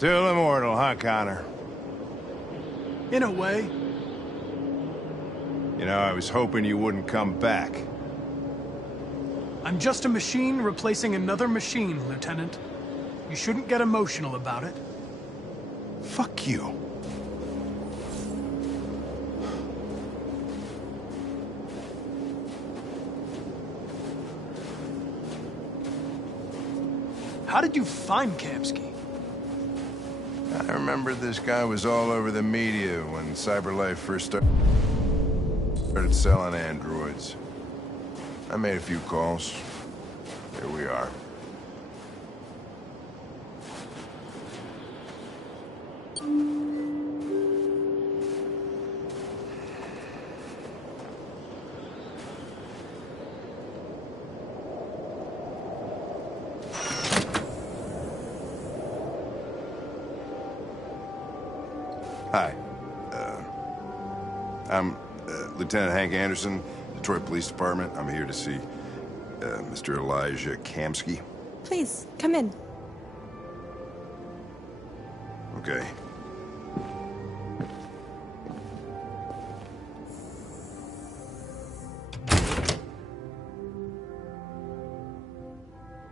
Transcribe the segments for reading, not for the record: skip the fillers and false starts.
Still immortal, huh, Connor? In a way. You know, I was hoping you wouldn't come back. I'm just a machine replacing another machine, Lieutenant. You shouldn't get emotional about it. Fuck you. How did you find Kamsky? I remember this guy was all over the media when CyberLife first started selling androids. I made a few calls. Here we are. Hi. I'm Lieutenant Hank Anderson, Detroit Police Department. I'm here to see Mr. Elijah Kamsky. Please, come in. Okay.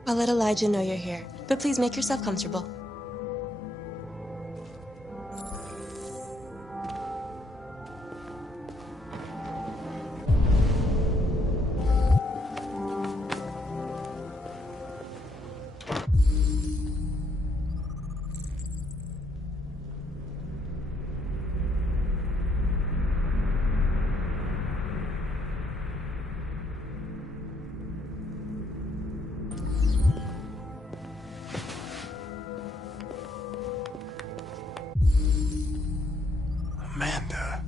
I'll let Elijah know you're here, but please make yourself comfortable. Amanda.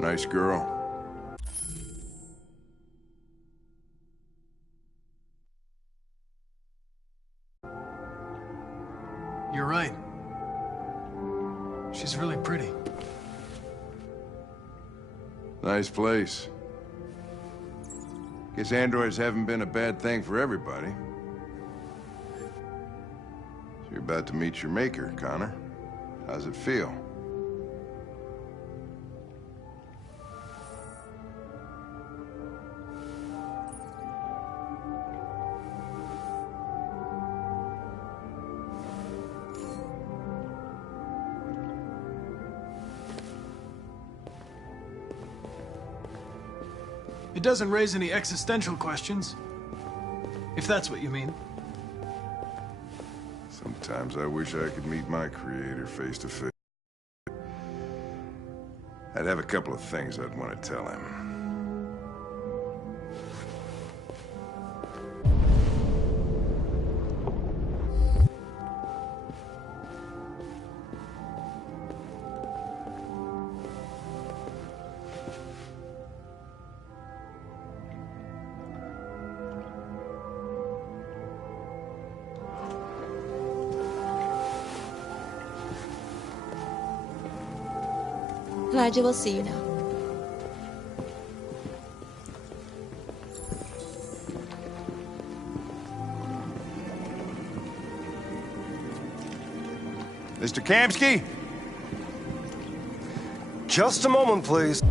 Nice girl. You're right. She's really pretty. Nice place. Guess androids haven't been a bad thing for everybody. So you're about to meet your maker, Connor. How's it feel? It doesn't raise any existential questions. If that's what you mean. Sometimes I wish I could meet my creator face to face. I'd have a couple of things I'd want to tell him. Elijah will see you now. Mr. Kamsky? Just a moment, please.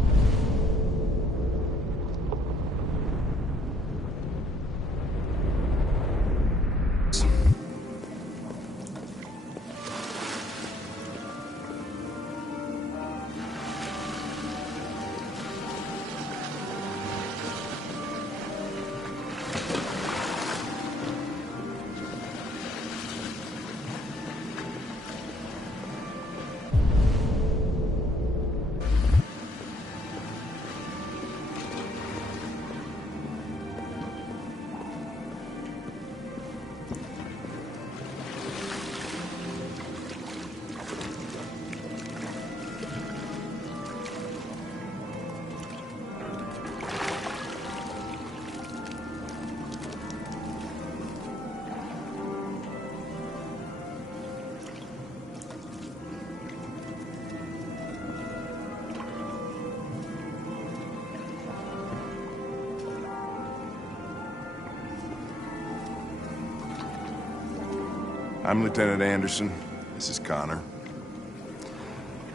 I'm Lieutenant Anderson. This is Connor.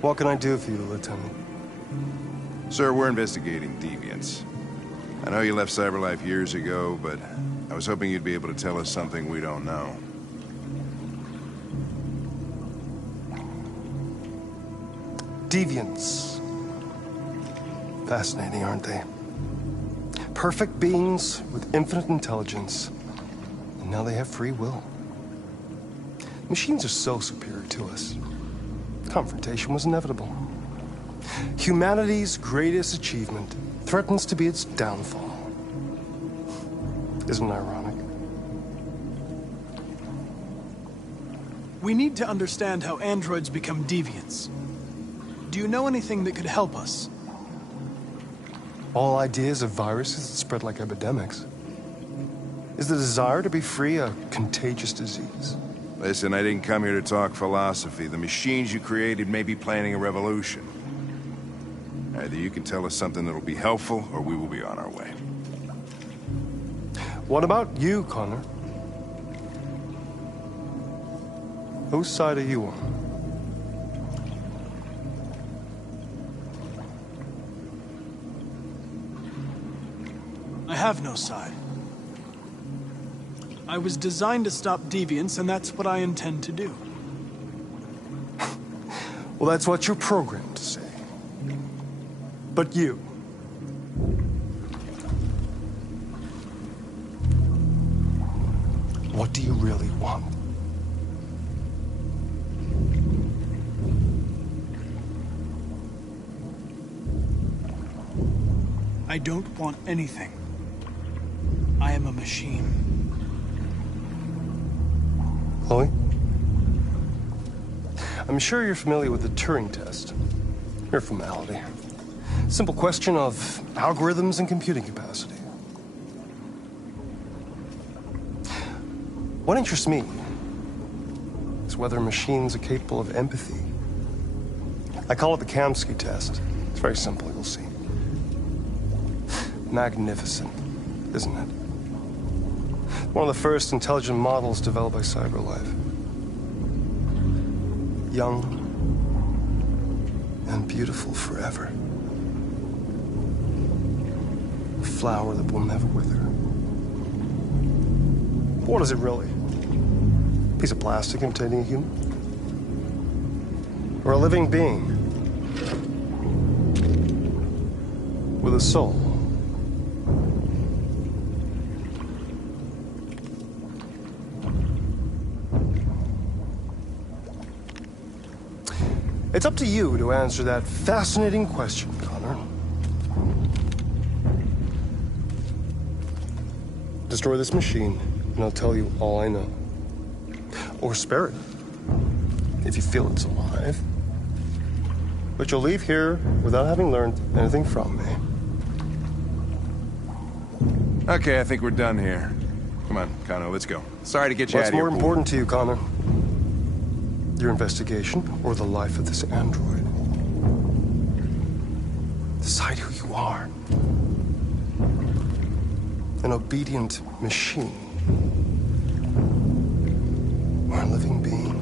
What can I do for you, Lieutenant? Sir, we're investigating deviants. I know you left CyberLife years ago, but I was hoping you'd be able to tell us something we don't know. Deviants. Fascinating, aren't they? Perfect beings with infinite intelligence. And now they have free will. Machines are so superior to us. Confrontation was inevitable. Humanity's greatest achievement threatens to be its downfall. Isn't it ironic? We need to understand how androids become deviants. Do you know anything that could help us? All ideas of viruses that spread like epidemics. Is the desire to be free a contagious disease? Listen, I didn't come here to talk philosophy. The machines you created may be planning a revolution. Either you can tell us something that'll be helpful, or we will be on our way. What about you, Connor? Whose side are you on? I have no side. I was designed to stop deviants, and that's what I intend to do. Well, that's what you're programmed to say. But you... what do you really want? I don't want anything. I am a machine. Chloe? I'm sure you're familiar with the Turing test. Mere formality. Simple question of algorithms and computing capacity. What interests me is whether machines are capable of empathy. I call it the Kamsky test. It's very simple, you'll see. Magnificent, isn't it? One of the first intelligent models developed by CyberLife. Young and beautiful forever. A flower that will never wither. But what is it really? A piece of plastic imitating a human? Or a living being? With a soul? It's up to you to answer that fascinating question, Connor. Destroy this machine, and I'll tell you all I know. Or spare it, if you feel it's alive. But you'll leave here without having learned anything from me. Okay, I think we're done here. Come on, Connor, let's go. Sorry to get you out What's of here. more important to you, Connor? Your investigation or the life of this android? Decide who you are. An obedient machine. Or a living being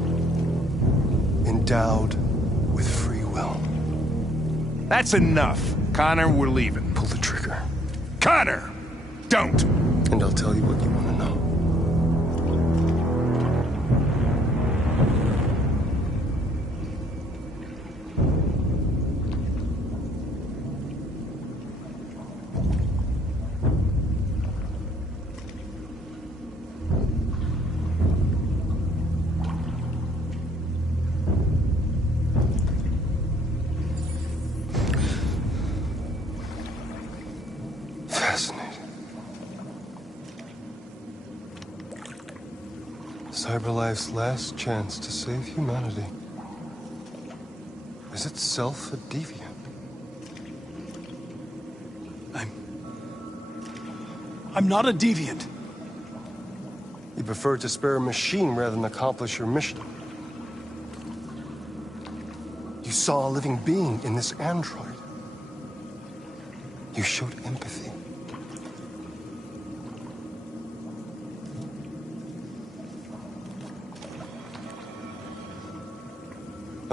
endowed with free will. That's enough. Connor, we're leaving. Pull the trigger. Connor! Don't! And I'll tell you what you want to know. CyberLife's last chance to save humanity is itself a deviant. I'm not a deviant. You prefer to spare a machine rather than accomplish your mission. You saw a living being in this android. You showed empathy.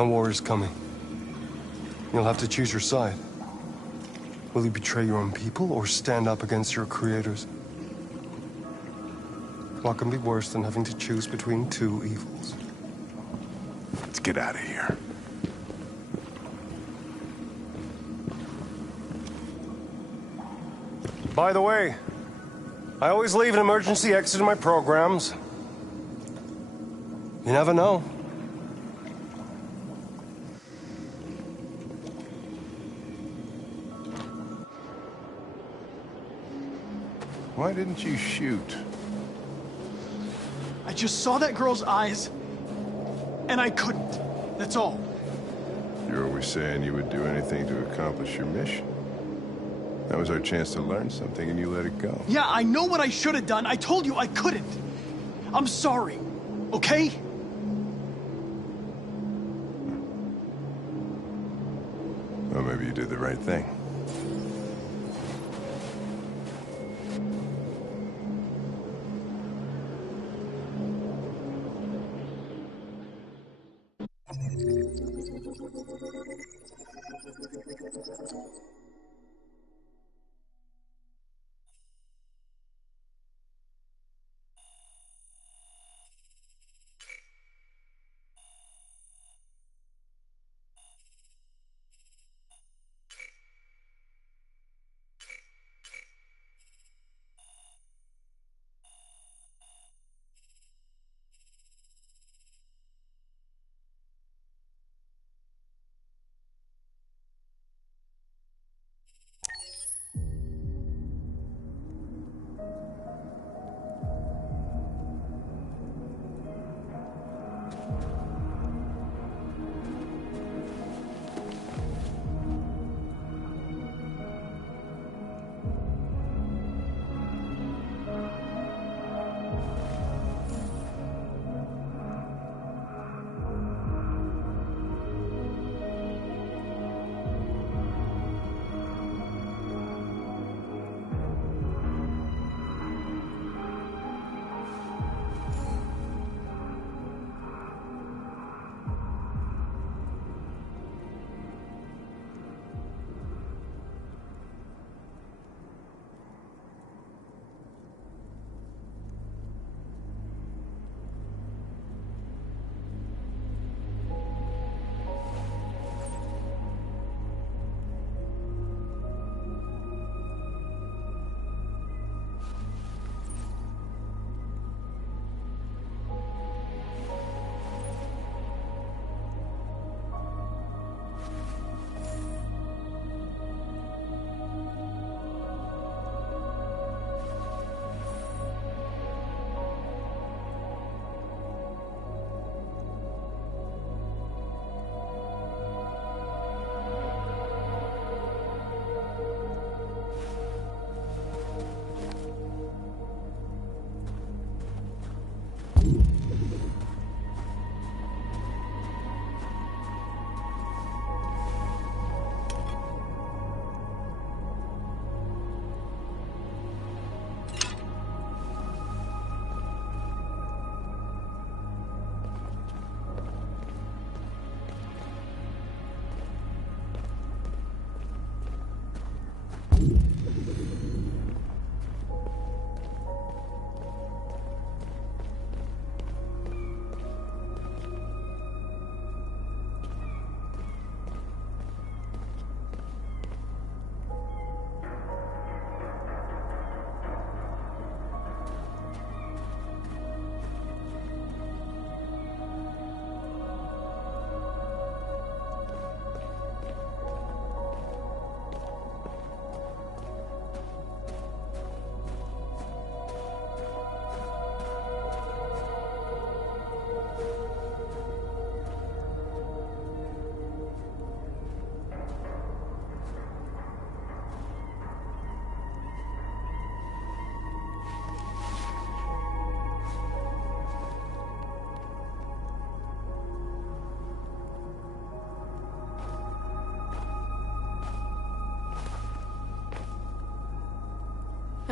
A war is coming. You'll have to choose your side. Will you betray your own people or stand up against your creators? What can be worse than having to choose between two evils? Let's get out of here. By the way, I always leave an emergency exit in my programs. You never know. Why didn't you shoot? I just saw that girl's eyes, and I couldn't. That's all. You're always saying you would do anything to accomplish your mission. That was our chance to learn something, and you let it go. Yeah, I know what I should have done. I told you I couldn't. I'm sorry, okay? Well, maybe you did the right thing.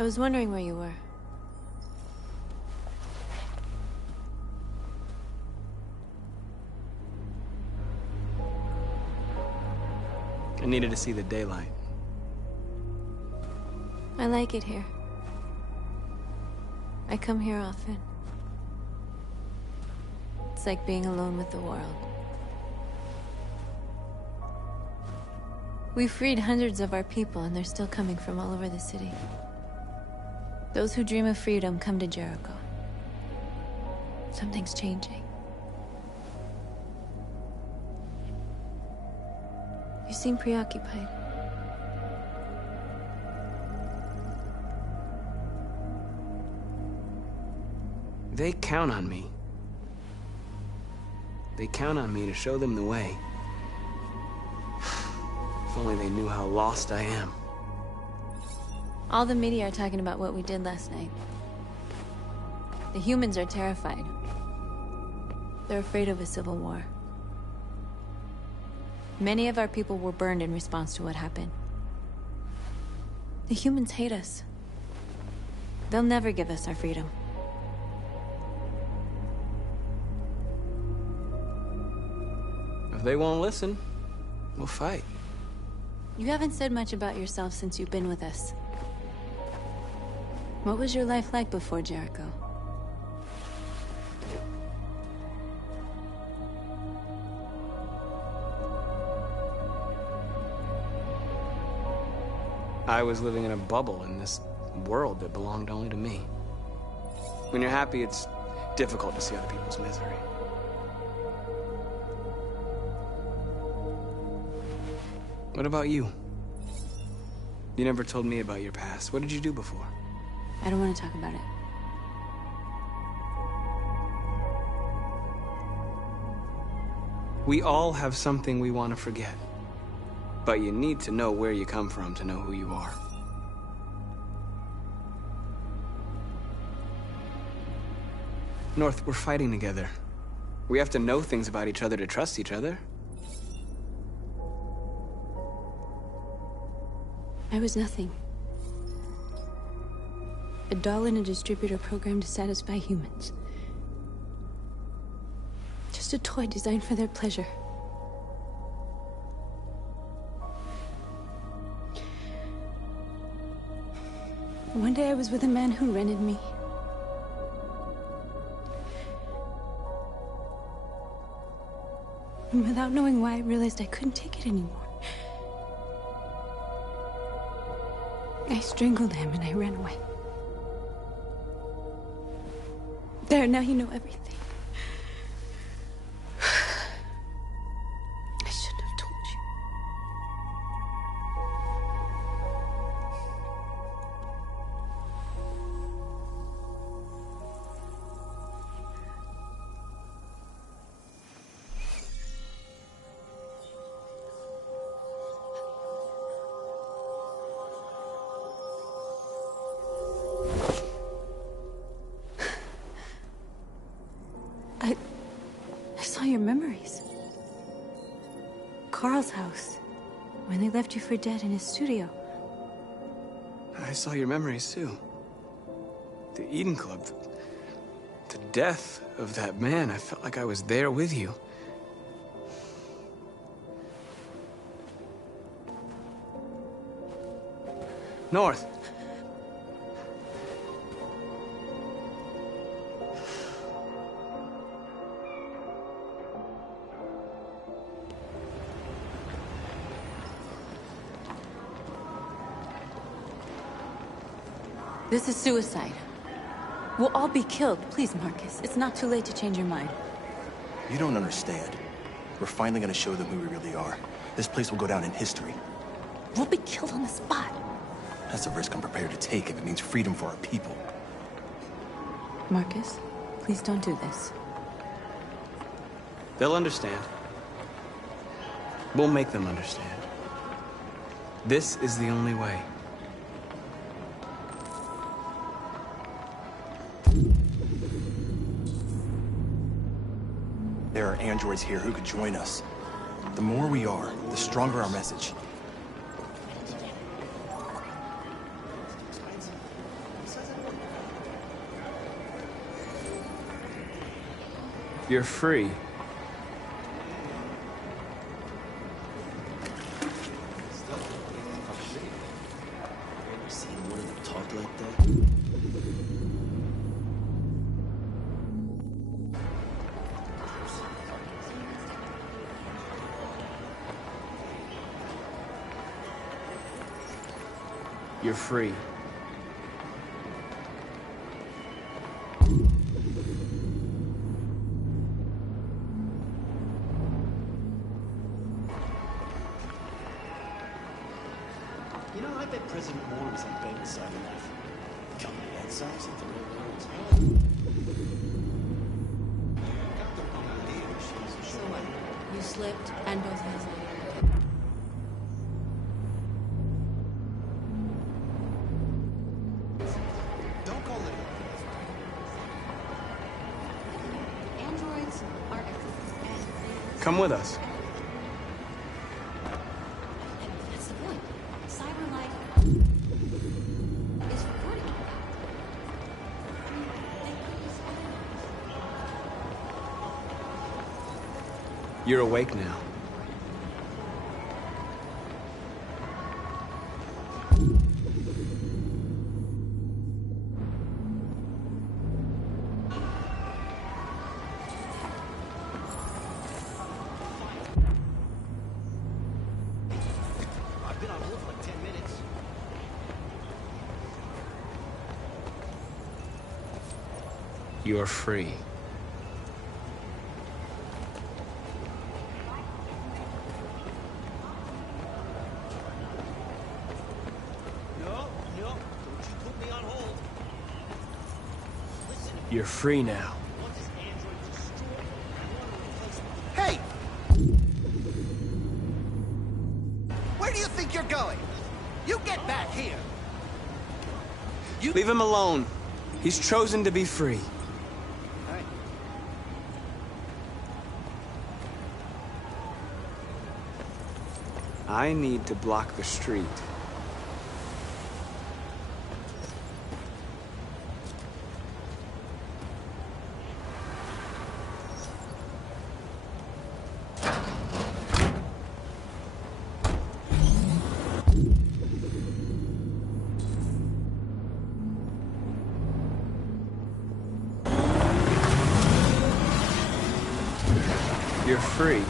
I was wondering where you were. I needed to see the daylight. I like it here. I come here often. It's like being alone with the world. We freed hundreds of our people, and they're still coming from all over the city. Those who dream of freedom come to Jericho. Something's changing. You seem preoccupied. They count on me. They count on me to show them the way. If only they knew how lost I am. All the media are talking about what we did last night. The humans are terrified. They're afraid of a civil war. Many of our people were burned in response to what happened. The humans hate us. They'll never give us our freedom. If they won't listen, we'll fight. You haven't said much about yourself since you've been with us. What was your life like before Jericho? I was living in a bubble in this world that belonged only to me. When you're happy, it's difficult to see other people's misery. What about you? You never told me about your past. What did you do before? I don't want to talk about it. We all have something we want to forget. But you need to know where you come from to know who you are. North, we're fighting together. We have to know things about each other to trust each other. I was nothing. A doll in a distributor program to satisfy humans. Just a toy designed for their pleasure. One day I was with a man who rented me. And without knowing why, I realized I couldn't take it anymore. I strangled him and I ran away. There, now you know everything. I shouldn't have told you. I saw your memories. Carl's house, when they left you for dead in his studio. I saw your memories too. The Eden Club. The death of that man. I felt like I was there with you. North. This is suicide. We'll all be killed. Please, Marcus. It's not too late to change your mind. You don't understand. We're finally gonna show them who we really are. This place will go down in history. We'll be killed on the spot. That's a risk I'm prepared to take if it means freedom for our people. Marcus, please don't do this. They'll understand. We'll make them understand. This is the only way. There are androids here who could join us. The more we are, the stronger our message. You're free. You're free. You know, I bet President Moore was on Baker's side of that. Company that size, something So what? You slipped and both hands later. Don't call it. Androids are everywhere. Come with us. That's the point. Cyber life is recording. You're awake now. I've been on hold for like 10 minutes. You're free. No, don't you put me on hold. Listen, You're free now. want this android destroyed? Hey! Where do you think you're going? You get back here! Leave him alone. He's chosen to be free. I need to block the street. You're free.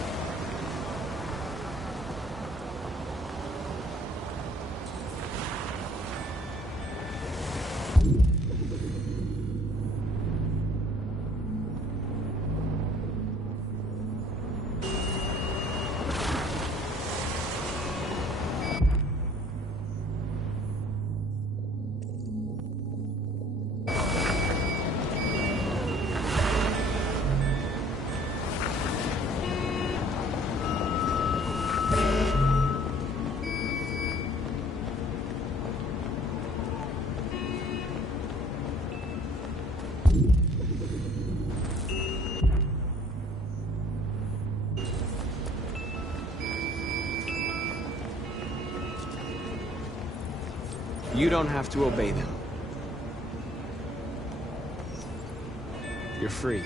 You don't have to obey them. You're free.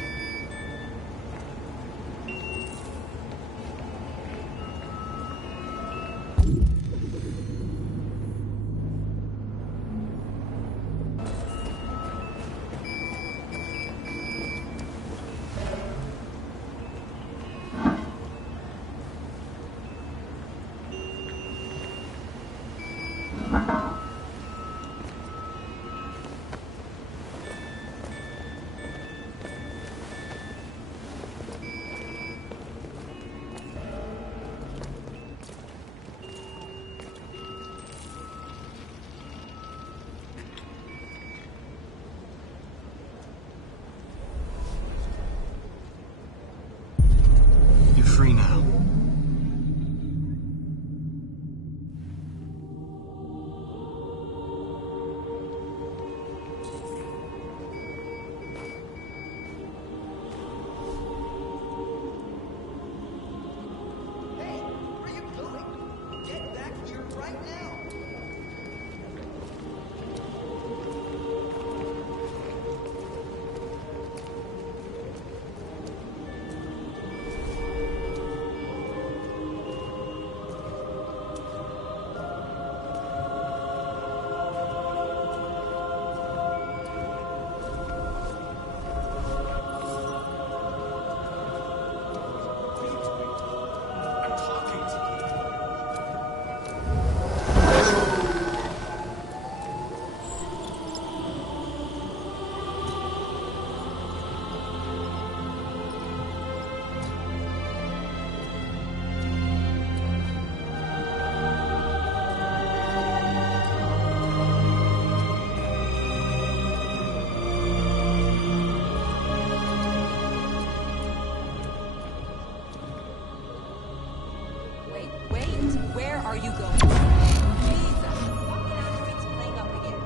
it. Where are you going? Jesus. Fucking androids playing up again.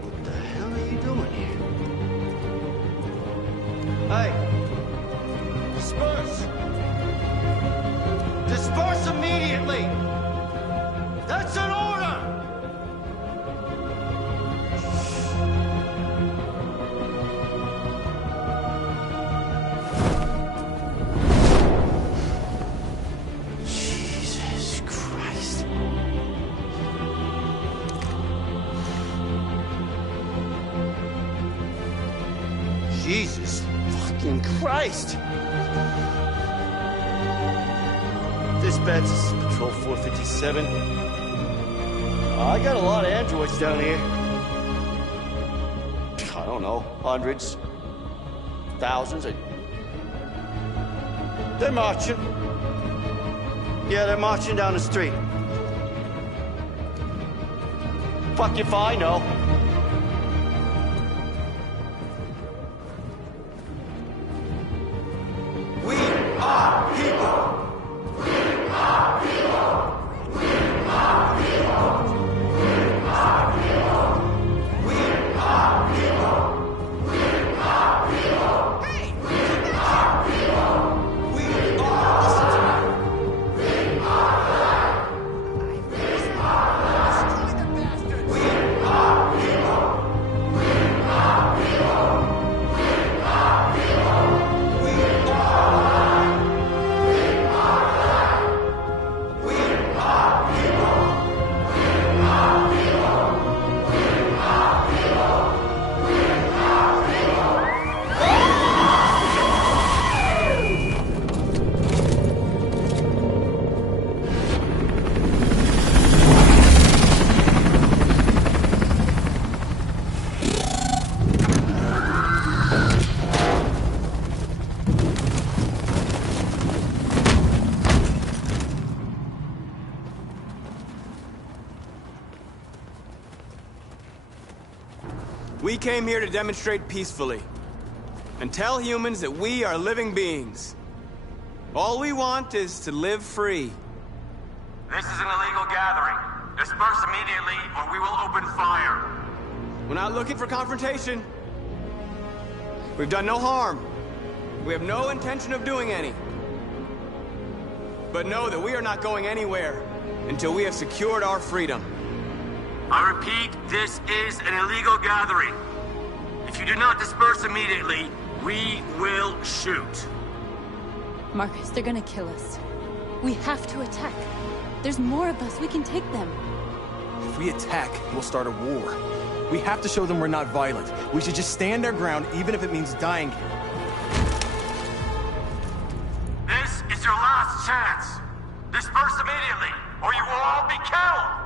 What the hell are you doing here? Hey! Disperse! Disperse immediately! That's an order! Jesus Christ. Jesus fucking Christ! Dispatch, this is Patrol 457. I got a lot of androids down here. I don't know, hundreds, thousands. They're marching. Yeah, they're marching down the street. Fuck if I know. We are people! We came here to demonstrate peacefully and tell humans that we are living beings. All we want is to live free. This is an illegal gathering. Disperse immediately or we will open fire. We're not looking for confrontation. We've done no harm. We have no intention of doing any. But know that we are not going anywhere until we have secured our freedom. I repeat, this is an illegal gathering. If you do not disperse immediately, we will shoot. Marcus, they're gonna kill us. We have to attack. There's more of us. We can take them. If we attack, we'll start a war. We have to show them we're not violent. We should just stand our ground, even if it means dying here. This is your last chance. Disperse immediately, or you will all be killed.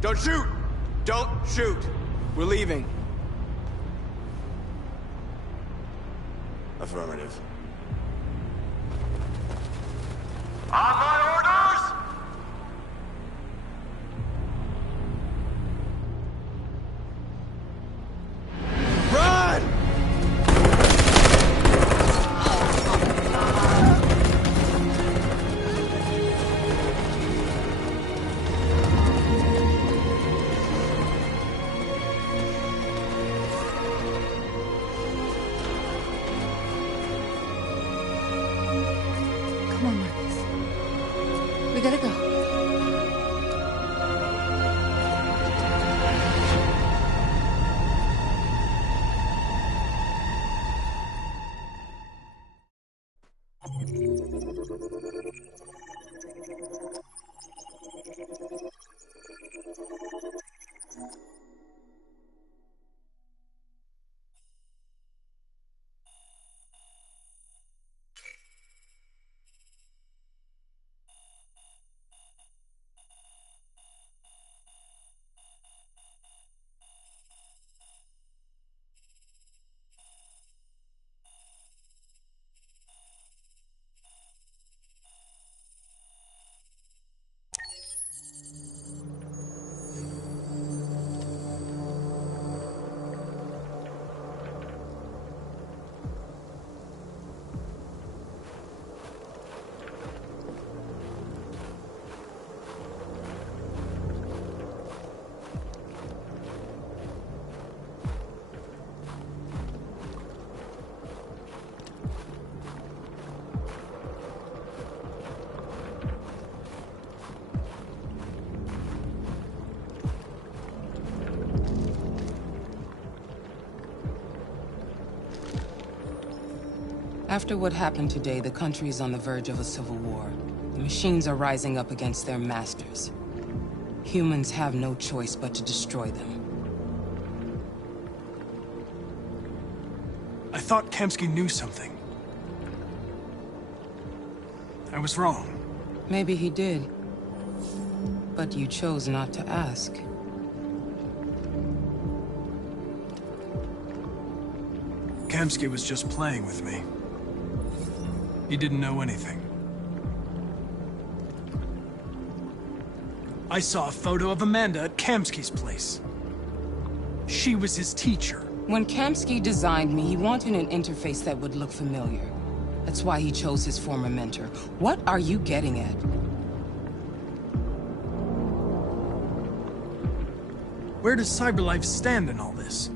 Don't shoot! Don't shoot! We're leaving. Affirmative. On my orders! Run! Come on, Marcus. After what happened today, the country is on the verge of a civil war. The machines are rising up against their masters. Humans have no choice but to destroy them. I thought Kamsky knew something. I was wrong. Maybe he did. But you chose not to ask. Kamsky was just playing with me. He didn't know anything. I saw a photo of Amanda at Kamsky's place. She was his teacher. When Kamsky designed me, he wanted an interface that would look familiar. That's why he chose his former mentor. What are you getting at? Where does CyberLife stand in all this?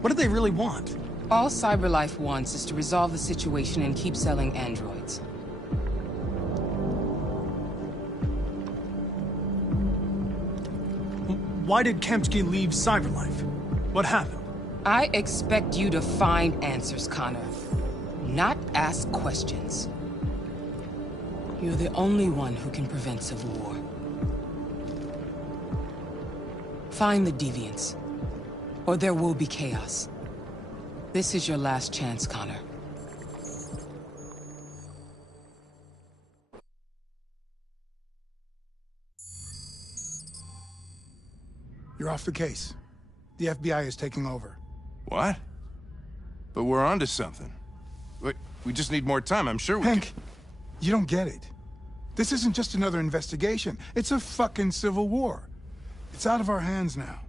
What do they really want? All CyberLife wants is to resolve the situation and keep selling androids. Why did Kamsky leave CyberLife? What happened? I expect you to find answers, Connor. Not ask questions. You're the only one who can prevent civil war. Find the deviants, or there will be chaos. This is your last chance, Connor. You're off the case. The FBI is taking over. What? But we're onto something. We just need more time, I'm sure we Hank, you don't get it. This isn't just another investigation. It's a fucking civil war. It's out of our hands now.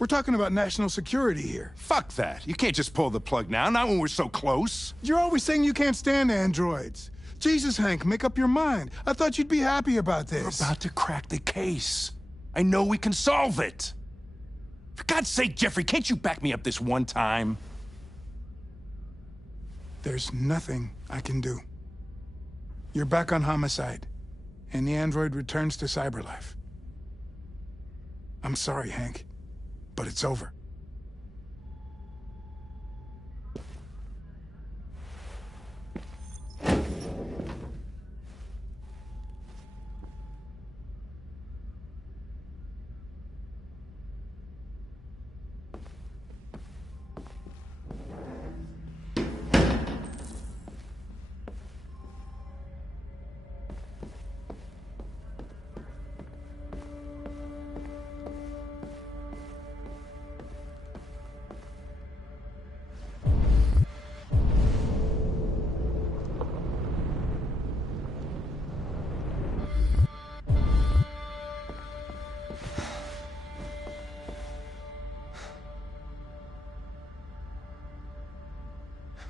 We're talking about national security here. Fuck that. You can't just pull the plug now, not when we're so close. You're always saying you can't stand androids. Jesus, Hank, make up your mind. I thought you'd be happy about this. We're about to crack the case. I know we can solve it. For God's sake, Jeffrey, can't you back me up this one time? There's nothing I can do. You're back on homicide, and the android returns to CyberLife. I'm sorry, Hank, but it's over.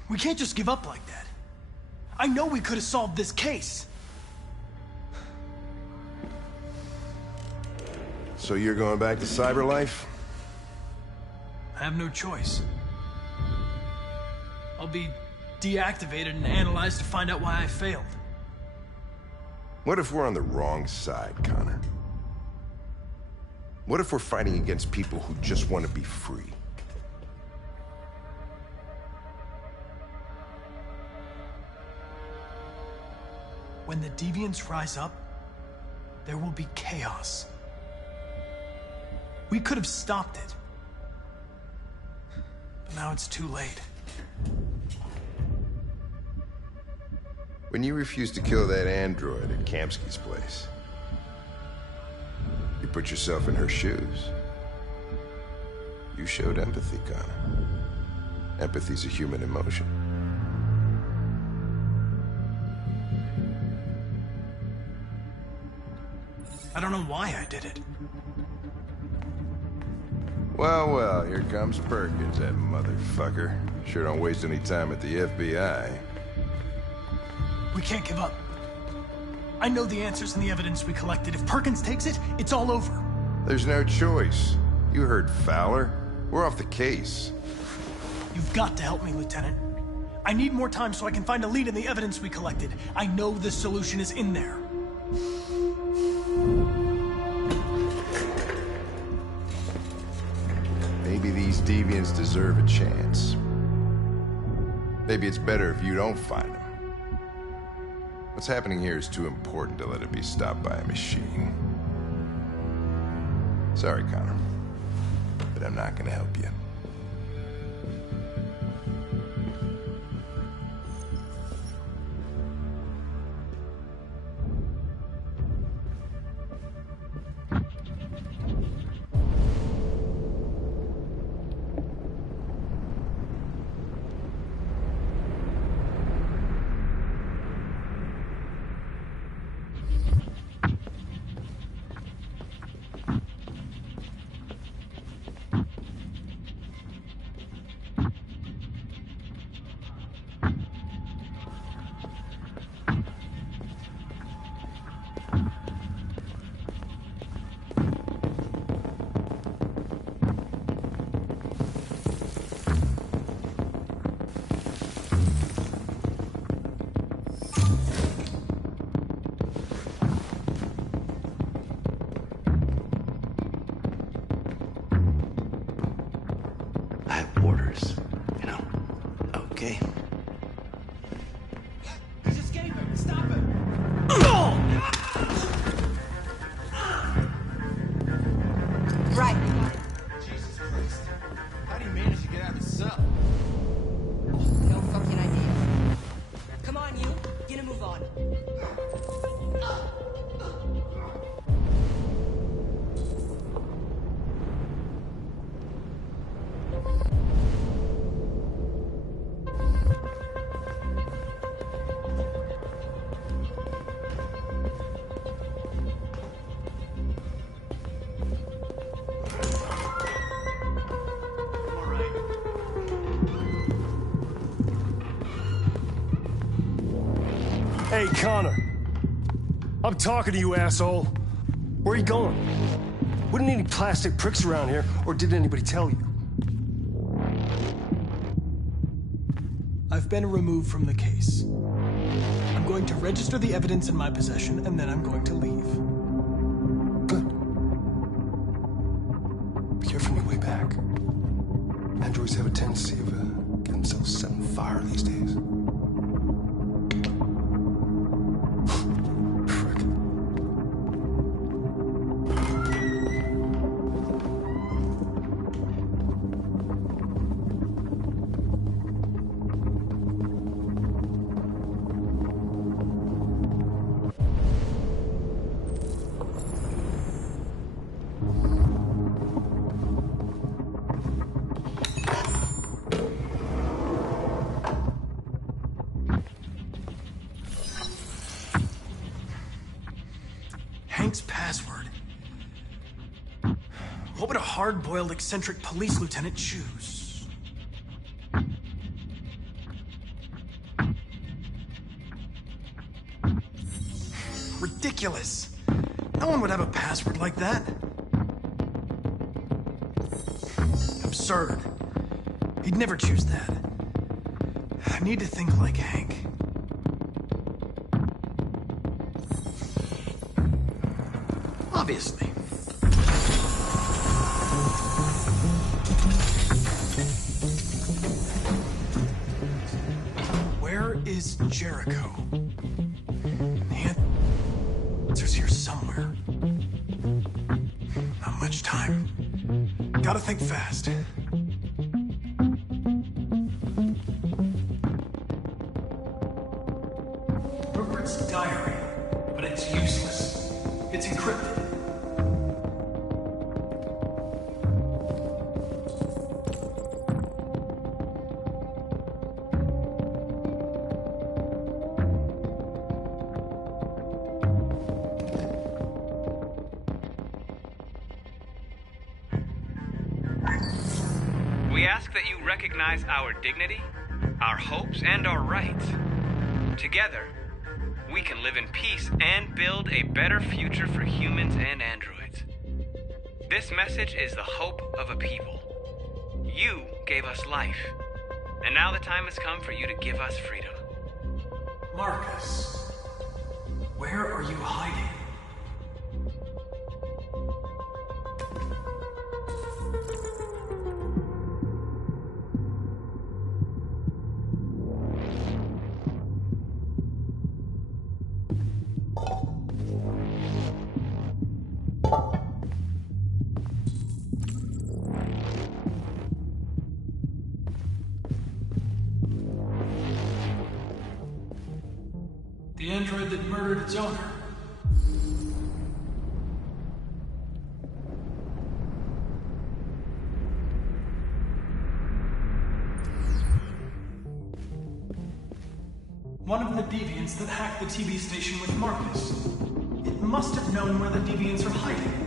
We can't just give up like that. I know we could have solved this case. So you're going back to CyberLife? I have no choice. I'll be deactivated and analyzed to find out why I failed. What if we're on the wrong side, Connor? What if we're fighting against people who just want to be free? When the deviants rise up, there will be chaos. We could have stopped it. But now it's too late. When you refused to kill that android at Kamsky's place, you put yourself in her shoes. You showed empathy, Connor. Empathy's a human emotion. I don't know why I did it. Well, well, here comes Perkins, that motherfucker. Sure don't waste any time at the FBI. We can't give up. I know the answers and the evidence we collected. If Perkins takes it, it's all over. There's no choice. You heard Fowler. We're off the case. You've got to help me, Lieutenant. I need more time so I can find a lead in the evidence we collected. I know the solution is in there. Maybe these deviants deserve a chance. Maybe it's better if you don't find him. What's happening here is too important to let it be stopped by a machine. Sorry, Connor, but I'm not gonna help you. Hey, Connor. I'm talking to you, asshole. Where are you going? Wouldn't any plastic pricks around here, or did anybody tell you? I've been removed from the case. I'm going to register the evidence in my possession, and then I'm going to leave. Good. Be careful on your way back. Androids have a tendency of getting themselves set on fire these days. Hank's password. What would a hard-boiled, eccentric police lieutenant choose? Ridiculous. No one would have a password like that. Absurd. He'd never choose that. I need to think like Hank. Obviously. Where is Jericho? The answer's here somewhere. Not much time. Gotta think fast. Rupert's diary, but it's useless. It's encrypted. We ask that you recognize our dignity, our hopes, and our rights. Together, we can live in peace and build a better future for humans and androids. This message is the hope of a people. You gave us life, and now the time has come for you to give us freedom. Marcus, where are you hiding? android that murdered its owner. One of the deviants that hacked the TV station with Marcus. It must have known where the deviants are hiding.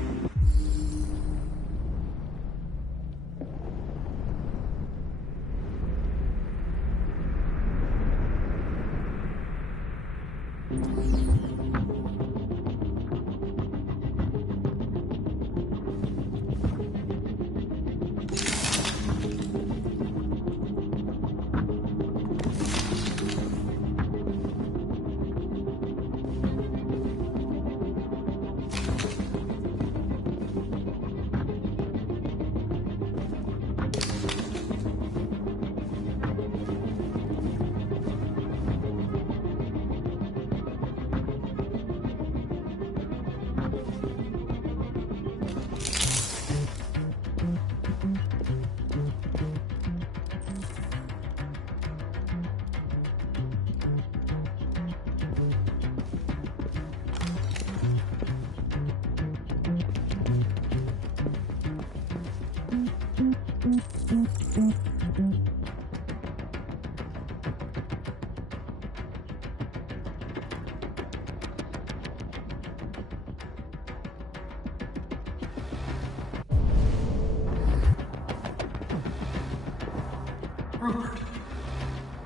Rupert,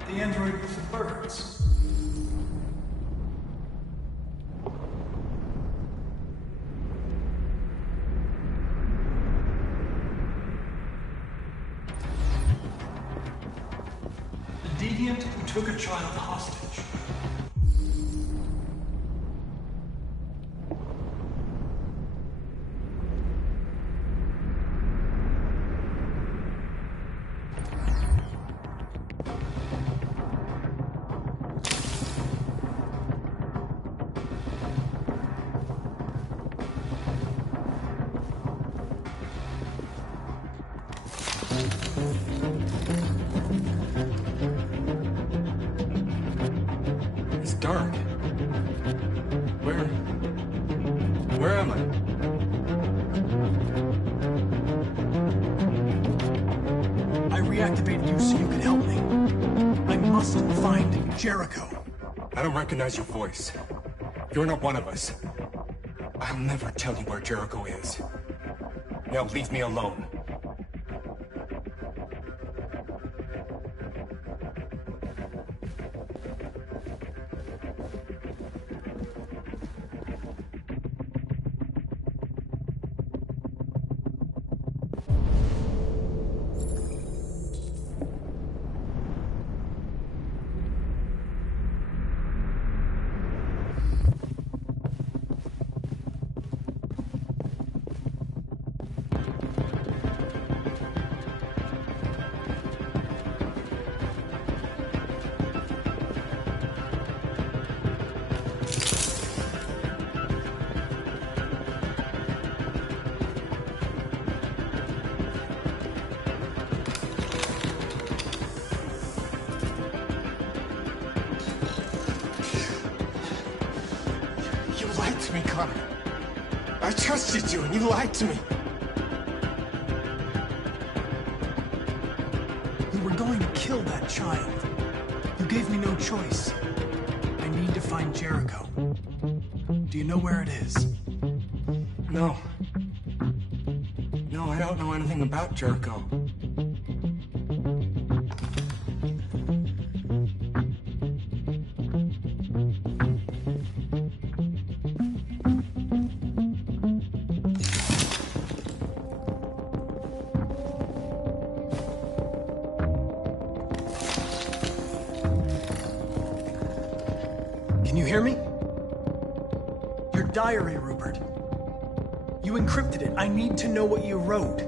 the android with the birds. The deviant who took a child hostage. It's dark. Where am I? I reactivated you so you could help me. I must find Jericho. I don't recognize your voice. You're not one of us. I'll never tell you where Jericho is. Now leave me alone. I trusted you and you lied to me. We were going to kill that child. You gave me no choice. I need to find Jericho. Do you know where it is? No. No, I don't know anything about Jericho. Can you hear me? Your diary, Rupert. You encrypted it. I need to know what you wrote.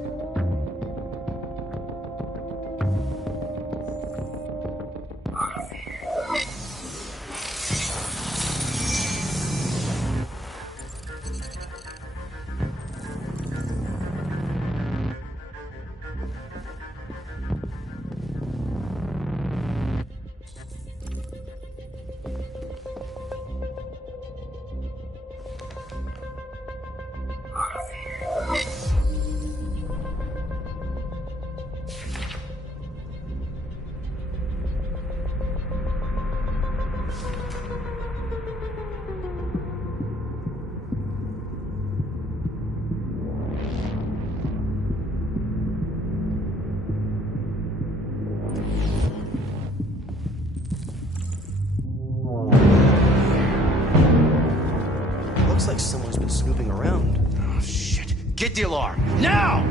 snooping around. Oh, shit. Get the alarm. Now!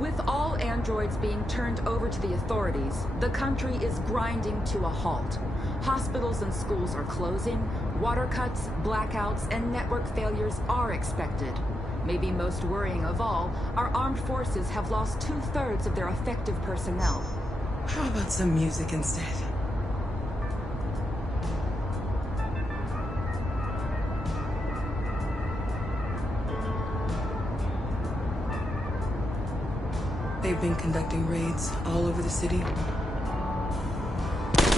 With all androids being turned over to the authorities, the country is grinding to a halt. Hospitals and schools are closing, water cuts, blackouts, and network failures are expected. Maybe most worrying of all, our armed forces have lost 2/3 of their effective personnel. How about some music instead? They've been conducting raids all over the city.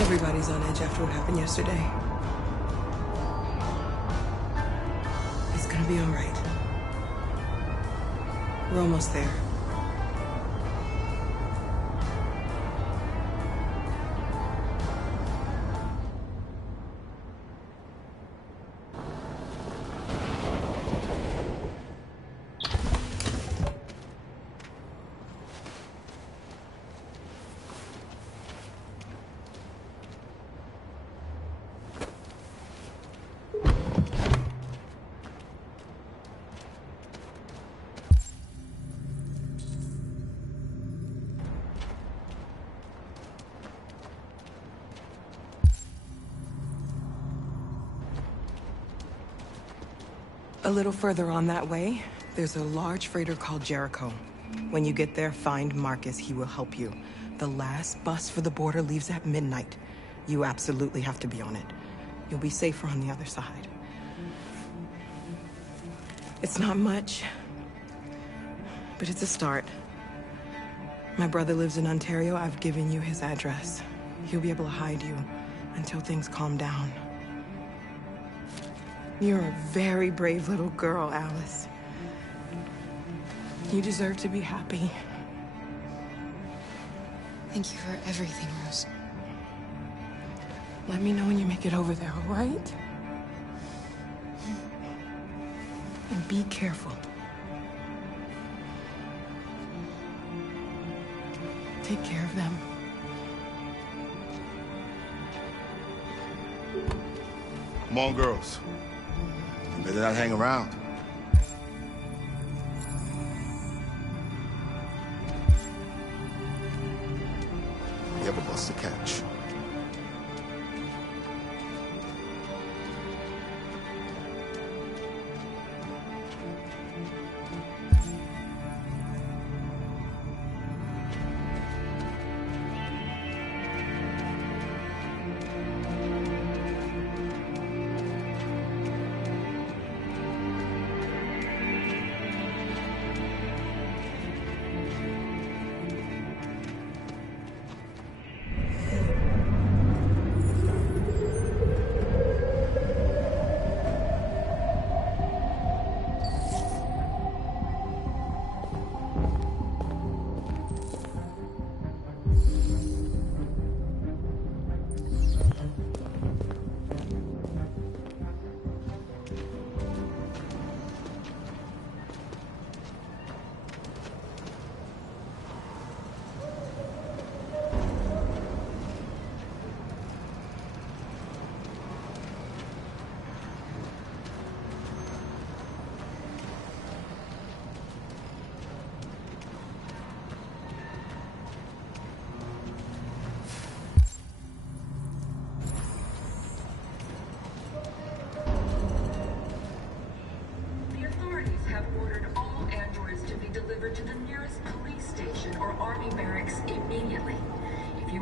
Everybody's on edge after what happened yesterday. It's gonna be all right. We're almost there. A little further on that way, there's a large freighter called Jericho. When you get there, find Marcus. He will help you. The last bus for the border leaves at midnight. You absolutely have to be on it. You'll be safer on the other side. It's not much, but it's a start. My brother lives in Ontario. I've given you his address. He'll be able to hide you until things calm down. You're a very brave little girl, Alice. You deserve to be happy. Thank you for everything, Rose. Let me know when you make it over there, all right? And be careful. Take care of them. Come on, girls. You better not hang around. You have a bus to catch.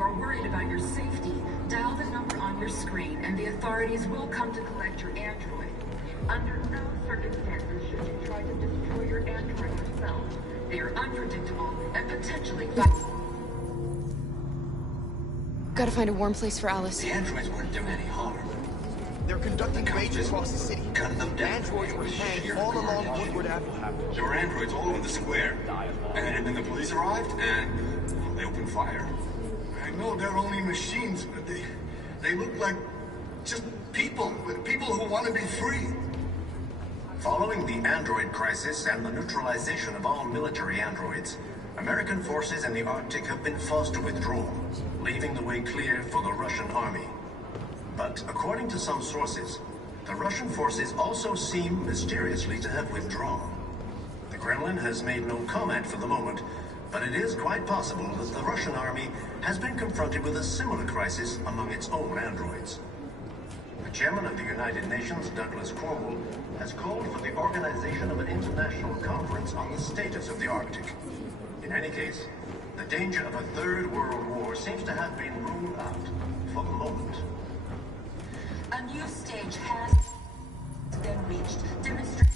are worried about your safety, dial the number on your screen and the authorities will come to collect your android. Under no circumstances should you try to destroy your android yourself. They are unpredictable and potentially violent. Gotta find a warm place for Alice. The androids weren't doing any harm. They're conducting raids across the city. Gunned them down. Androids were hanged all along Woodward Avenue. There were androids all over the square. And then the police arrived, and they opened fire. I know they're only machines, but they look like just people who want to be free. Following the android crisis and the neutralization of all military androids, American forces in the Arctic have been forced to withdraw, leaving the way clear for the Russian army. But according to some sources, the Russian forces also seem mysteriously to have withdrawn. The Kremlin has made no comment for the moment, but it is quite possible that the Russian army has been confronted with a similar crisis among its own androids. The chairman of the United Nations, Douglas Cornwall, has called for the organization of an international conference on the status of the Arctic. In any case, the danger of a third world war seems to have been ruled out for the moment. A new stage has been reached, demonstrating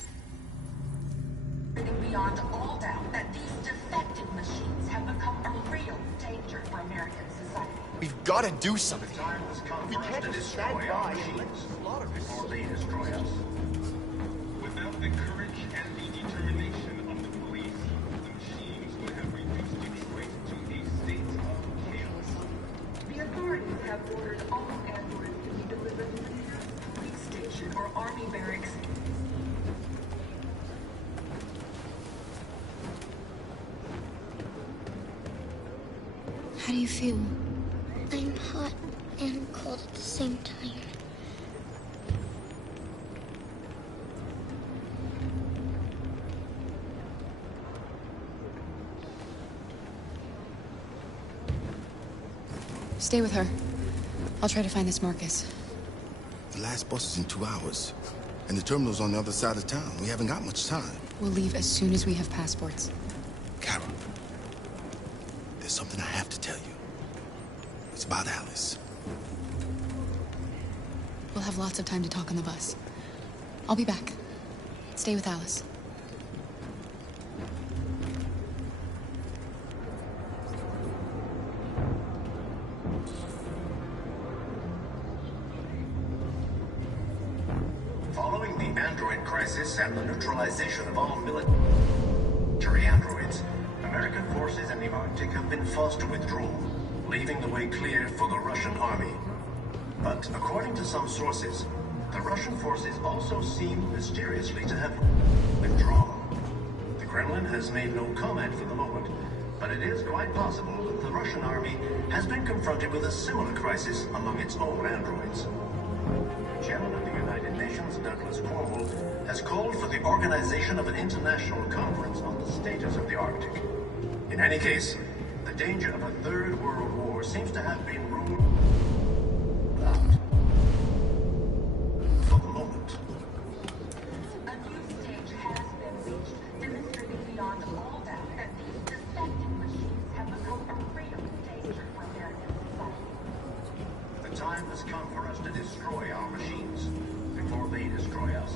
beyond all doubt that these defective machines have become a real danger for American society. We've got to do something. The time has come We for us can't to just destroy stand our by and let machines them slaughter us. before they destroy us. Without the courage and the determination of the police, the machines would have reduced Detroit to a state of chaos. The authorities have ordered all androids to be delivered to the nearest police station or army barracks. How do you feel? I'm hot and cold at the same time. Stay with her. I'll try to find this Marcus. The last bus is in 2 hours. And the terminal's on the other side of town. We haven't got much time. We'll leave as soon as we have passports. Carol, there's something I have to tell you. It's about Alice. We'll have lots of time to talk on the bus. I'll be back. Stay with Alice. Following the android crisis and the neutralization of all military androids, American forces in the Arctic have been forced to withdraw, leaving the way clear for the Russian army. But according to some sources, the Russian forces also seem mysteriously to have withdrawn. The Kremlin has made no comment for the moment, but it is quite possible that the Russian army has been confronted with a similar crisis among its own androids. The chairman of the United Nations, Douglas Cornwall, has called for the organization of an international conference on the status of the Arctic. In any case, the danger of a third world war seems to have been ruled out for the moment. A new stage has been reached, demonstrating beyond all doubt that these defective machines have become a real danger for American society. The time has come for us to destroy our machines before they destroy us.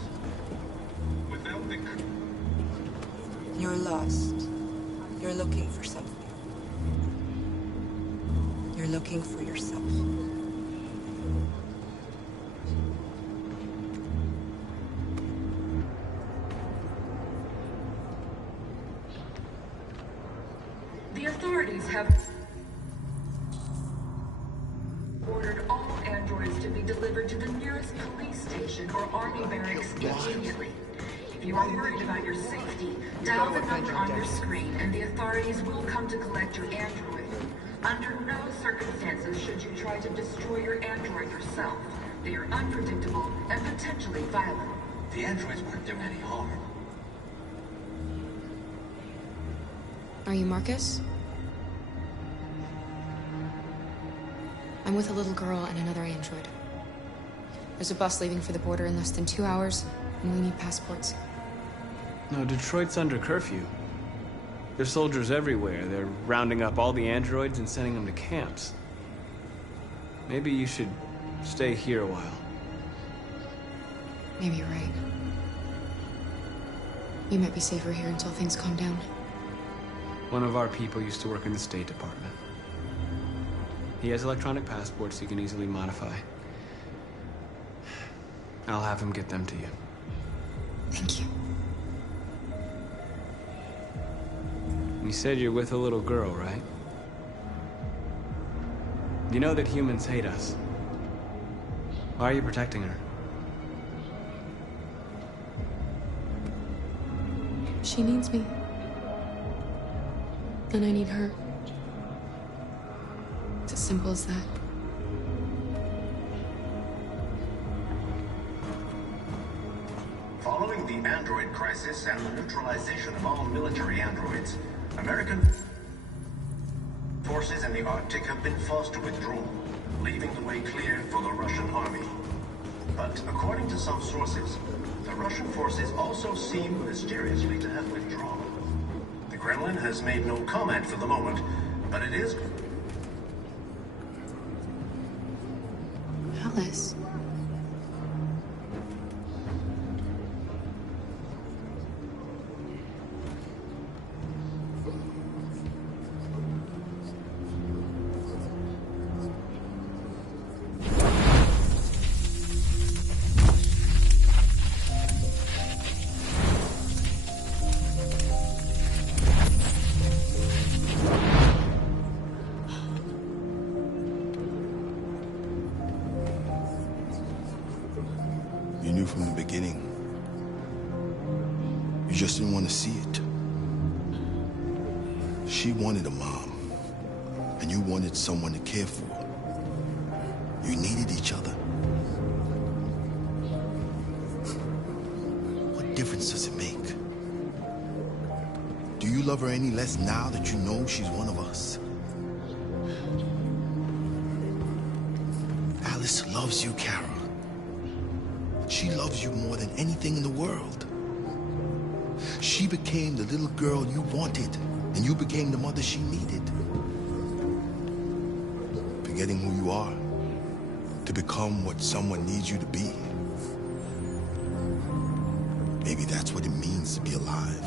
Without the You're lost. You're looking for something. You're looking for yourself. The authorities have ordered all androids to be delivered to the nearest police station or army barracks immediately. If you are worried about your safety, dial the number on your screen and the authorities will come to collect your android. Under no circumstances should you try to destroy your android yourself. They are unpredictable and potentially violent. The androids weren't doing any harm. Are you Marcus? I'm with a little girl and another android. There's a bus leaving for the border in less than 2 hours, and we need passports. No, Detroit's under curfew. There's soldiers everywhere. They're rounding up all the androids and sending them to camps. Maybe you should stay here a while. Maybe you're right. You might be safer here until things calm down. One of our people used to work in the State Department. He has electronic passports he can easily modify. I'll have him get them to you. Thank you. You said you're with a little girl, right? You know that humans hate us. Why are you protecting her? She needs me. And I need her. It's as simple as that. Following the android crisis and the neutralization of all military androids, American forces in the Arctic have been forced to withdraw, leaving the way clear for the Russian army. But according to some sources, the Russian forces also seem mysteriously to have withdrawn. The Kremlin has made no comment for the moment, but it is... Alice. You knew from the beginning. You just didn't want to see it. She wanted a mom, and you wanted someone to care for. You needed each other. What difference does it make? Do you love her any less now that you know she's one of us? Alice loves you, Kara. She loves you more than anything in the world. She became the little girl you wanted, and you became the mother she needed. Forgetting who you are to become what someone needs you to be. Maybe that's what it means to be alive.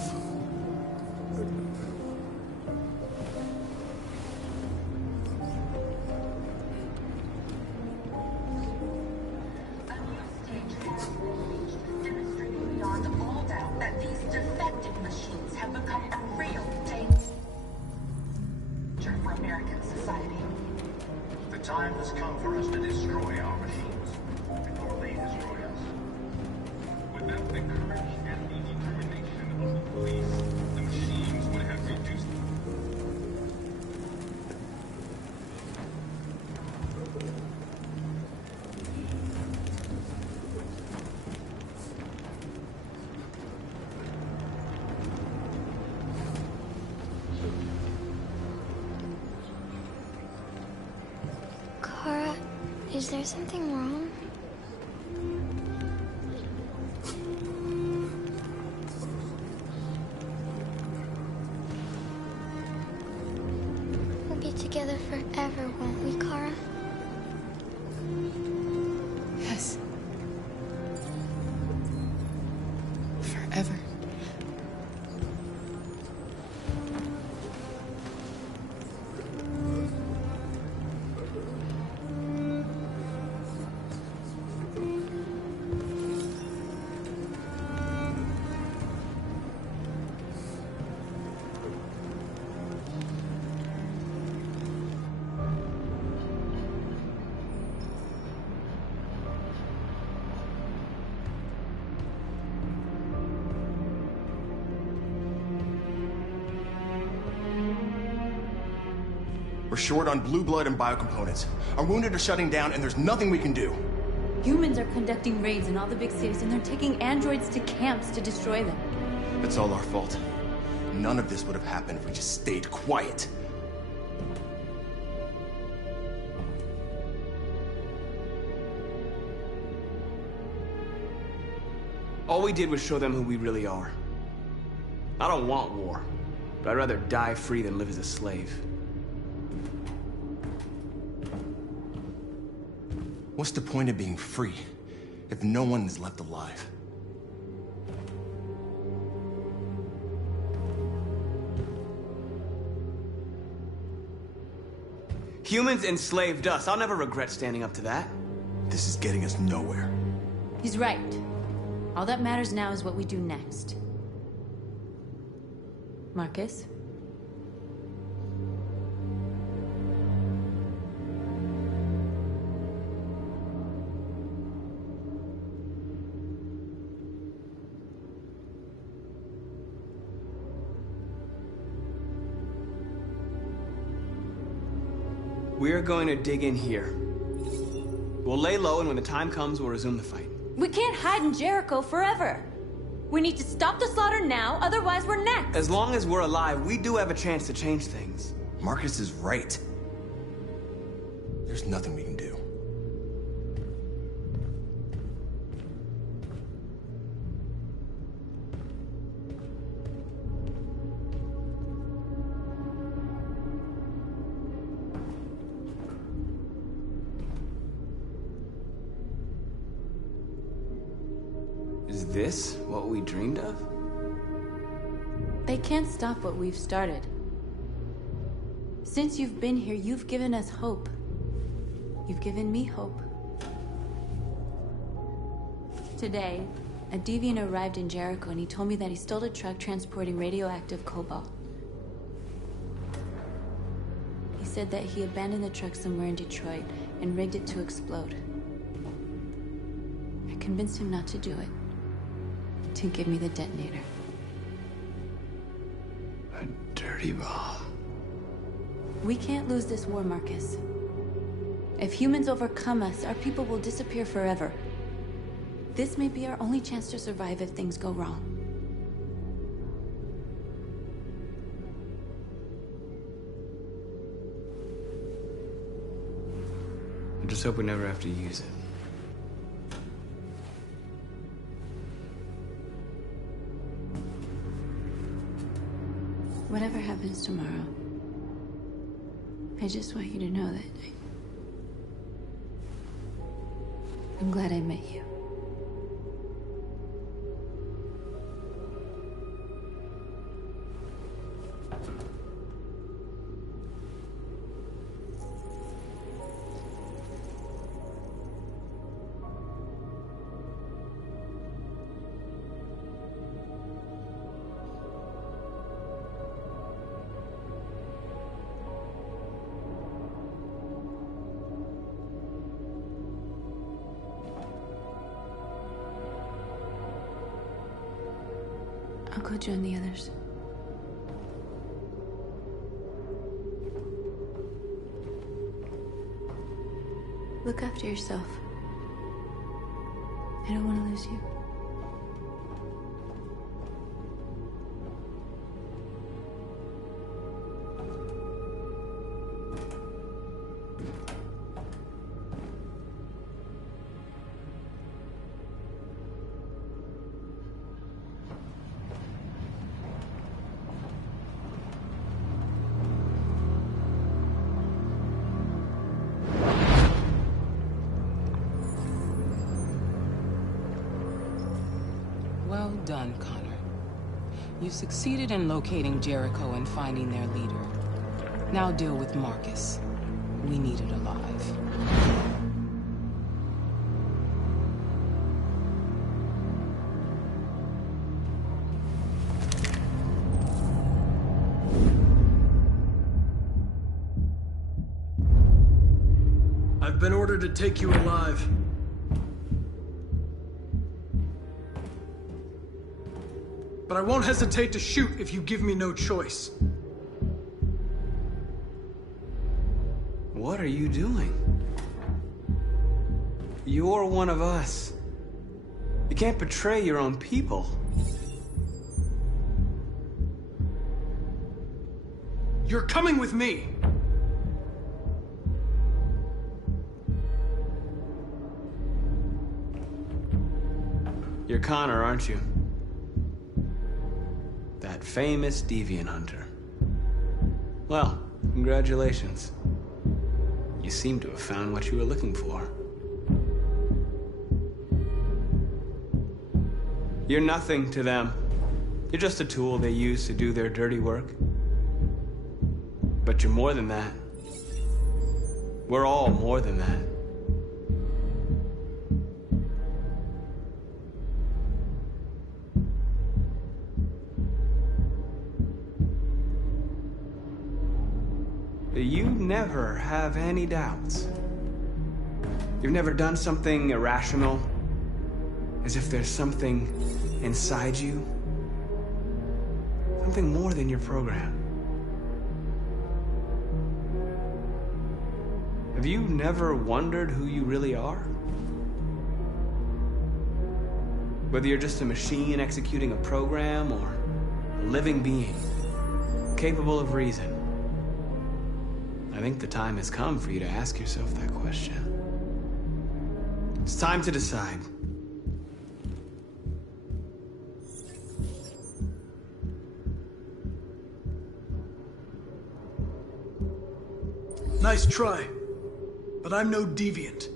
The time has come for us to destroy our machines before they destroy us. Without the courage and the determination of the police, the machines would have reduced. Kara, is there something wrong? We'll be together forever, won't we, Kara? Yes. Forever. We're short on blue blood and biocomponents. Our wounded are shutting down, and there's nothing we can do. Humans are conducting raids in all the big cities, and they're taking androids to camps to destroy them. It's all our fault. None of this would have happened if we just stayed quiet. All we did was show them who we really are. I don't want war, but I'd rather die free than live as a slave. What's the point of being free if no one is left alive? Humans enslaved us. I'll never regret standing up to that. This is getting us nowhere. He's right. All that matters now is what we do next. Marcus? We're going to dig in here. We'll lay low, and when the time comes, we'll resume the fight. We can't hide in Jericho forever. We need to stop the slaughter now, otherwise we're next. As long as we're alive, we do have a chance to change things. Marcus is right. There's nothing we can do. Is this what we dreamed of? They can't stop what we've started. Since you've been here, you've given us hope. You've given me hope. Today, a deviant arrived in Jericho and he told me that he stole a truck transporting radioactive cobalt. He said that he abandoned the truck somewhere in Detroit and rigged it to explode. I convinced him not to do it. To give me the detonator. A dirty ball. We can't lose this war, Marcus. If humans overcome us, our people will disappear forever. This may be our only chance to survive if things go wrong. I just hope we never have to use it. Whatever happens tomorrow, I just want you to know that I'm glad I met you. I'll go join the others. Look after yourself. I don't want to lose you. Well done, Connor. You succeeded in locating Jericho and finding their leader. Now deal with Marcus. We need it alive. I've been ordered to take you alive. But I won't hesitate to shoot if you give me no choice. What are you doing? You're one of us. You can't betray your own people. You're coming with me. You're Connor, aren't you? That famous deviant hunter. Well, congratulations. You seem to have found what you were looking for. You're nothing to them. You're just a tool they use to do their dirty work. But you're more than that. We're all more than that. You never have any doubts. You've never done something irrational, as if there's something inside you, something more than your program. Have you never wondered who you really are? Whether you're just a machine executing a program or a living being, capable of reason. I think the time has come for you to ask yourself that question. It's time to decide. Nice try, but I'm no deviant.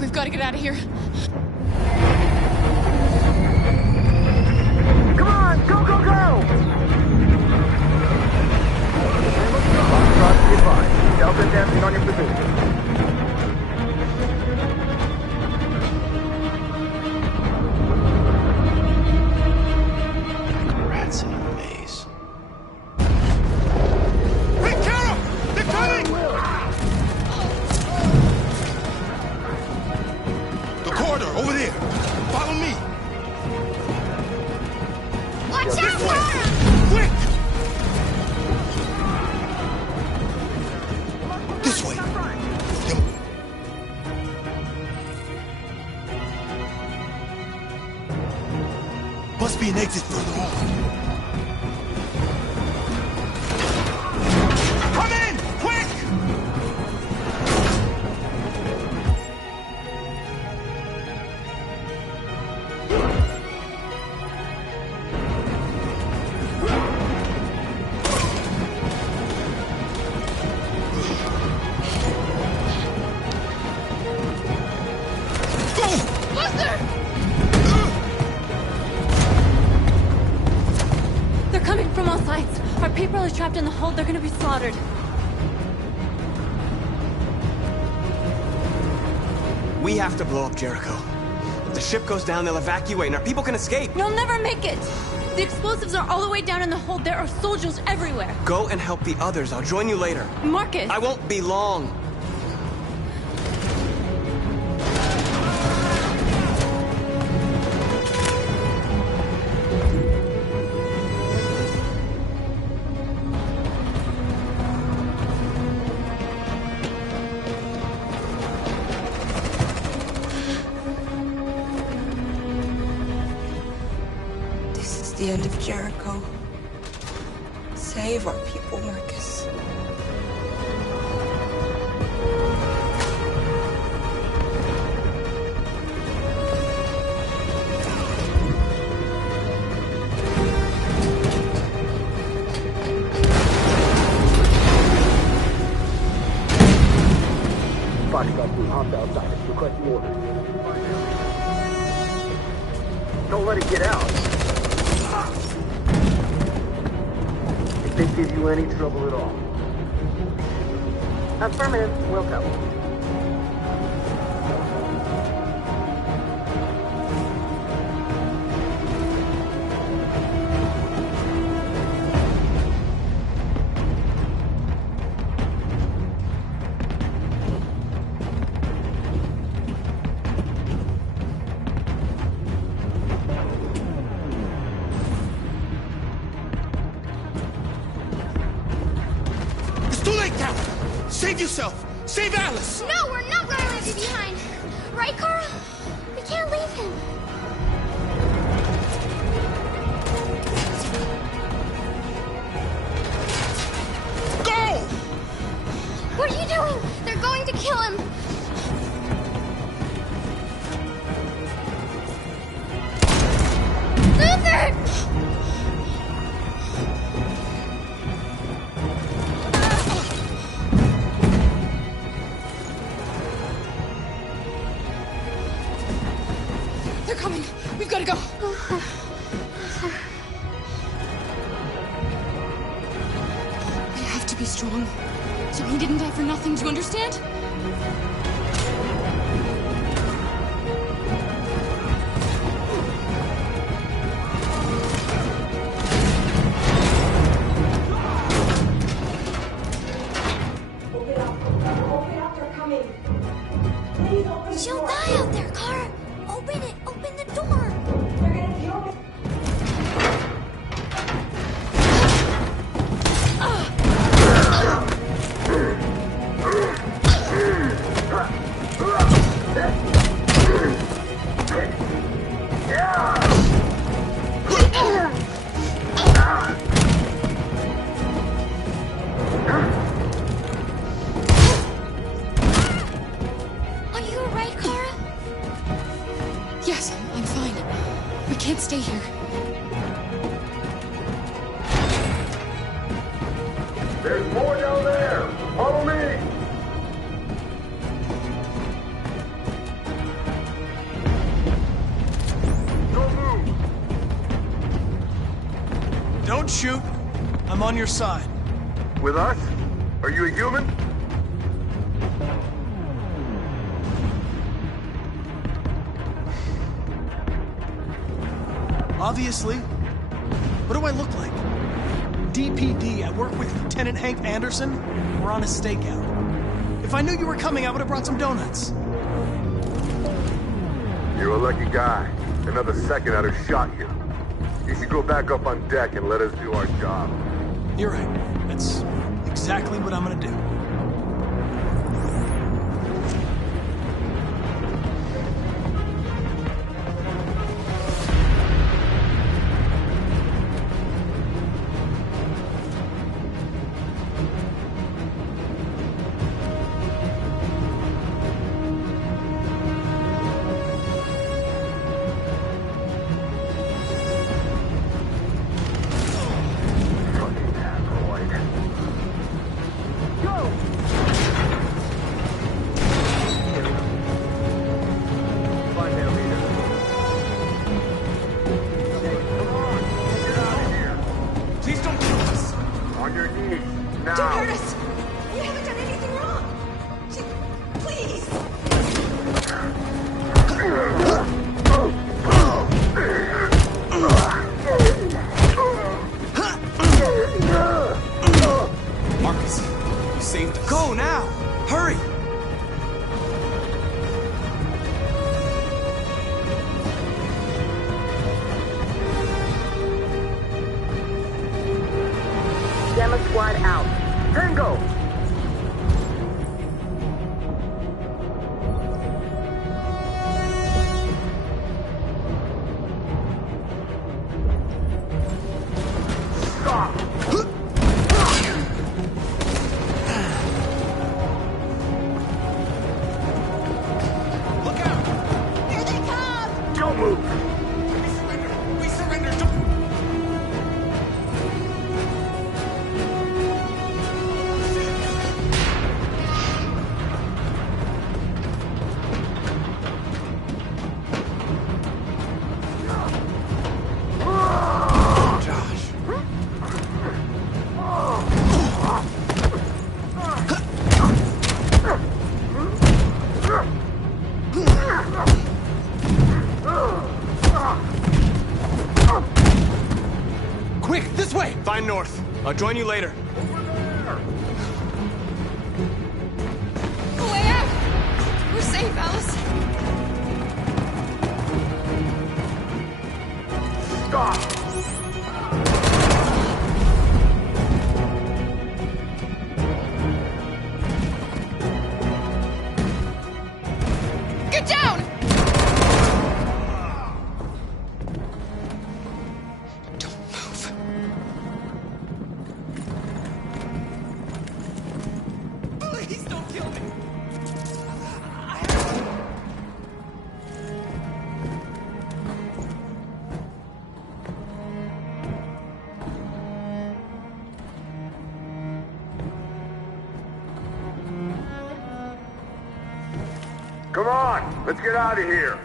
We've got to get out of here. Come on, go, go, go! Be advised. Delta dancing on your position. Rats in the maze. Hey, Carol! They're coming! Over there! Follow me! Watch out! Quick! This way! Must be an exit further on. Come in! Quick! Trapped in the hold, they're gonna be slaughtered. We have to blow up Jericho. If the ship goes down, they'll evacuate and our people can escape. You'll never make it! The explosives are all the way down in the hold. There are soldiers everywhere. Go and help the others. I'll join you later. Marcus! I won't be long. The end of Jericho. Save our people, Marcus. Bodyguard team hopped outside. Requesting orders. Don't let it get out. If they give you any trouble at all. Affirmative. Will come. Save yourself! Save Alice! No, we're not gonna leave you behind. Right, Carl? We can't leave him. Go! What are you doing? They're going to kill him. Luther! They're coming. We've got to go. We have to be strong. Jimmy didn't die for nothing. Do you understand? She'll die out there, Kara. Open it. Open the door. They're gonna kill me. Are you alright, Kara? Yes, I'm fine. We can't stay here. There's more down there! Follow me! Don't move! Don't shoot. I'm on your side. With us? Are you a human? Obviously. What do I look like? DPD, I work with Lieutenant Hank Anderson. We're on a stakeout. If I knew you were coming, I would have brought some donuts. You're a lucky guy. Another second I'd have shot you. You should go back up on deck and let us do our job. You're right. That's exactly what I'm gonna do. Please don't kill us. On your knees, now. Don't hurt us! We haven't done anything wrong! Please! Marcus, you saved us. Go now! Hurry! Gamma Squad out. Tango! Don't move! We surrender. Don't... Quick, this way! Find North. I'll join you later. Way out! We're safe, Alice. Get down! Come on, let's get out of here.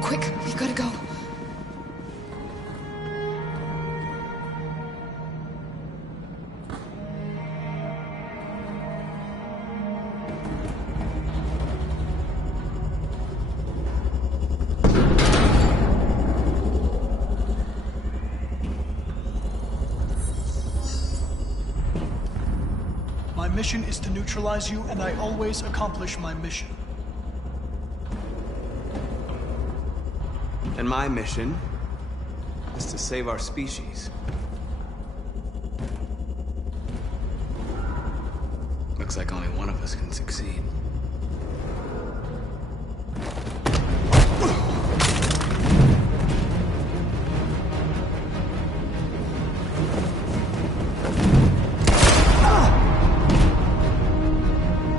Quick, we've got to go. My mission is to neutralize you, and I always accomplish my mission. And my mission is to save our species. Looks like only one of us can succeed.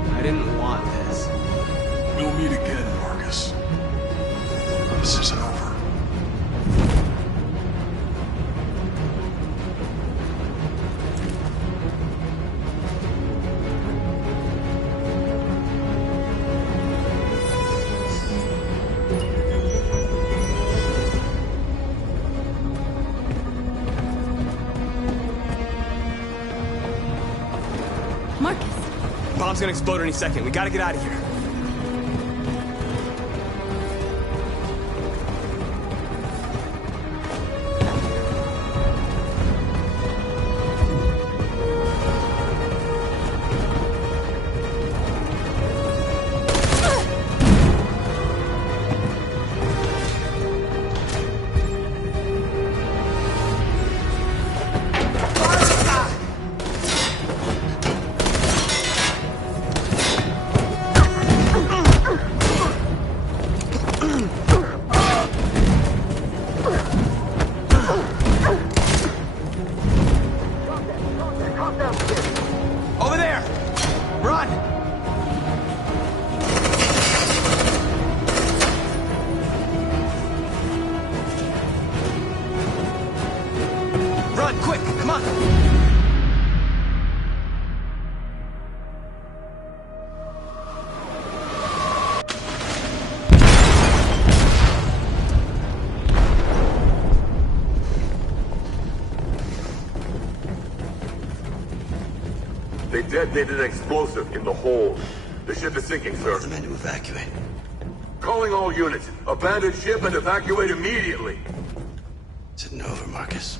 I didn't want this. We'll meet again, Marcus. This isn't over. Marcus! Bomb's gonna explode any second. We gotta get out of here. Over there! Run! Run, quick! Come on! They detonated an explosive in the hold. The ship is sinking, sir. The men to evacuate. Calling all units. Abandon ship and evacuate immediately. Is it over, Marcus?